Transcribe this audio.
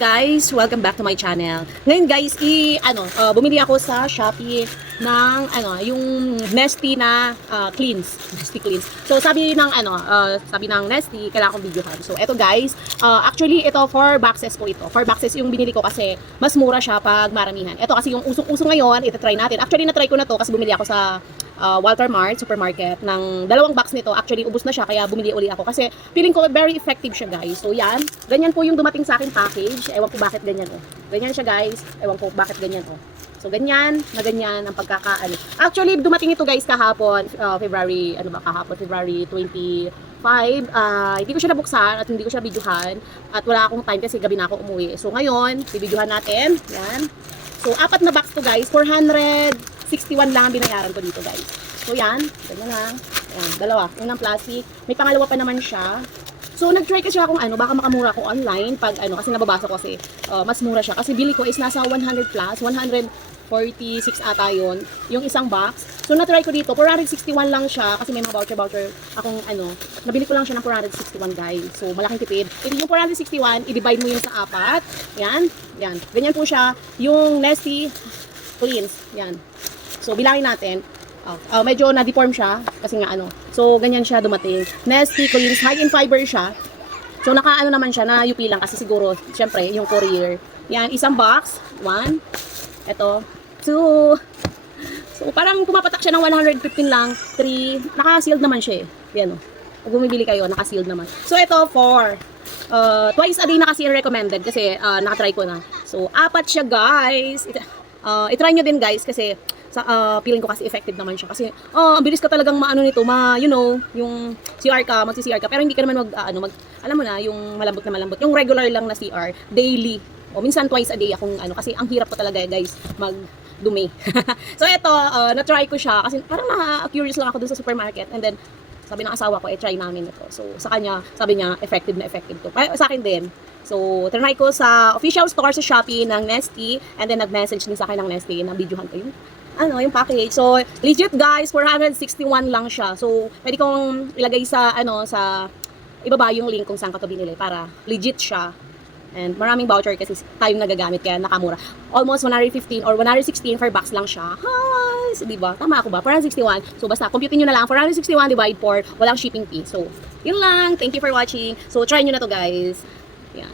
Guys, welcome back to my channel. Ngayon guys, bumili ako sa Shopee ng yung Nestea na cleans, Nestea cleans. So sabi ng Nestea, kailangan kong videohan. So eto guys, actually ito 4 boxes po ito. 4 boxes yung binili ko kasi mas mura siya pag maramihan. Ito kasi yung usong-uso ngayon, ito-try natin. Actually na-try ko na to kasi bumili ako sa Walter Mart supermarket ng 2 box nito. Actually ubos na siya kaya bumili uli ako kasi feeling ko very effective siya guys. So yan, ganyan po yung dumating sa akin package. Ewan ko bakit ganyan oh. Ganyan siya guys. Ewan ko bakit ganyan oh. So ganyan, na ganyan ang pagkakaano. Actually dumating ito guys kahapon, February 25. Hindi ko siya nabuksan at hindi ko siya videohan at wala akong time kasi gabi na ako umuwi. So ngayon, bibidyohan natin. Yan. So 4 na box to guys, 461 lang ang binayaran ko dito guys. So yan, ganyan lang. Yan, 2. Yung ng plastic. May pangalawa pa naman siya. So nag-try kasi akong baka makamura ko online pag kasi nababasa ko kasi mas mura siya. Kasi bili ko is nasa 100 plus, 146 ata yun, yung isang box. So na-try ko dito, 461 lang siya kasi may mga voucher akong nabili ko lang siya ng 461 guys. So malaking tipid. Yung 461, i-divide mo yun sa 4. Yan, yan. Ganyan po siya yung Nestea cleans. Yan. So bilangin natin. Medyo na-deform siya kasi nga So ganyan siya dumating. Nestea cleans, high in fiber siya. So naka naman siya na UP lang kasi siguro syempre yung courier. Yan, isang box, 1. Ito, 2. So parang pumapatak siya ng 115 lang, 3. Naka-sealed naman siya eh. Yan oh. Pag bumibili kayo, naka-sealed naman. So ito 4. Twice a day na kasi recommended kasi naka-try ko na. So 4 siya guys. I-try nyo din guys kasi feeling ko kasi effective naman siya kasi ang bilis ka talagang nito, yung CR ka, magsi-CR ka pero hindi ka naman alam mo na, yung malambot na malambot, yung regular lang na CR, daily. O minsan twice a day akong kasi ang hirap ko talaga guys magdumi. So ito, na-try ko siya kasi parang na-curious lang ako dun sa supermarket and then sabi ng asawa ko, try namin ito. So sa kanya, sabi niya, effective na effective to. Sa akin din. So, trinay ko sa official store sa Shopee ng Nestea and then nag-message din sa akin ng Nestea na videohan ko yung package. So, legit guys, 461 lang siya. So, pwede kong ilagay sa ibaba yung link kung saan ko to binili para legit siya. And maraming voucher kasi tayo nagagamit kaya nakamura. Almost 115 or 116 per box lang siya. Hi! Diba? Tama ako ba? 461. So, basta, compute nyo na lang. 461 divide 4, walang shipping fee. So, yun lang. Thank you for watching. So, try nyo na to guys. Yan.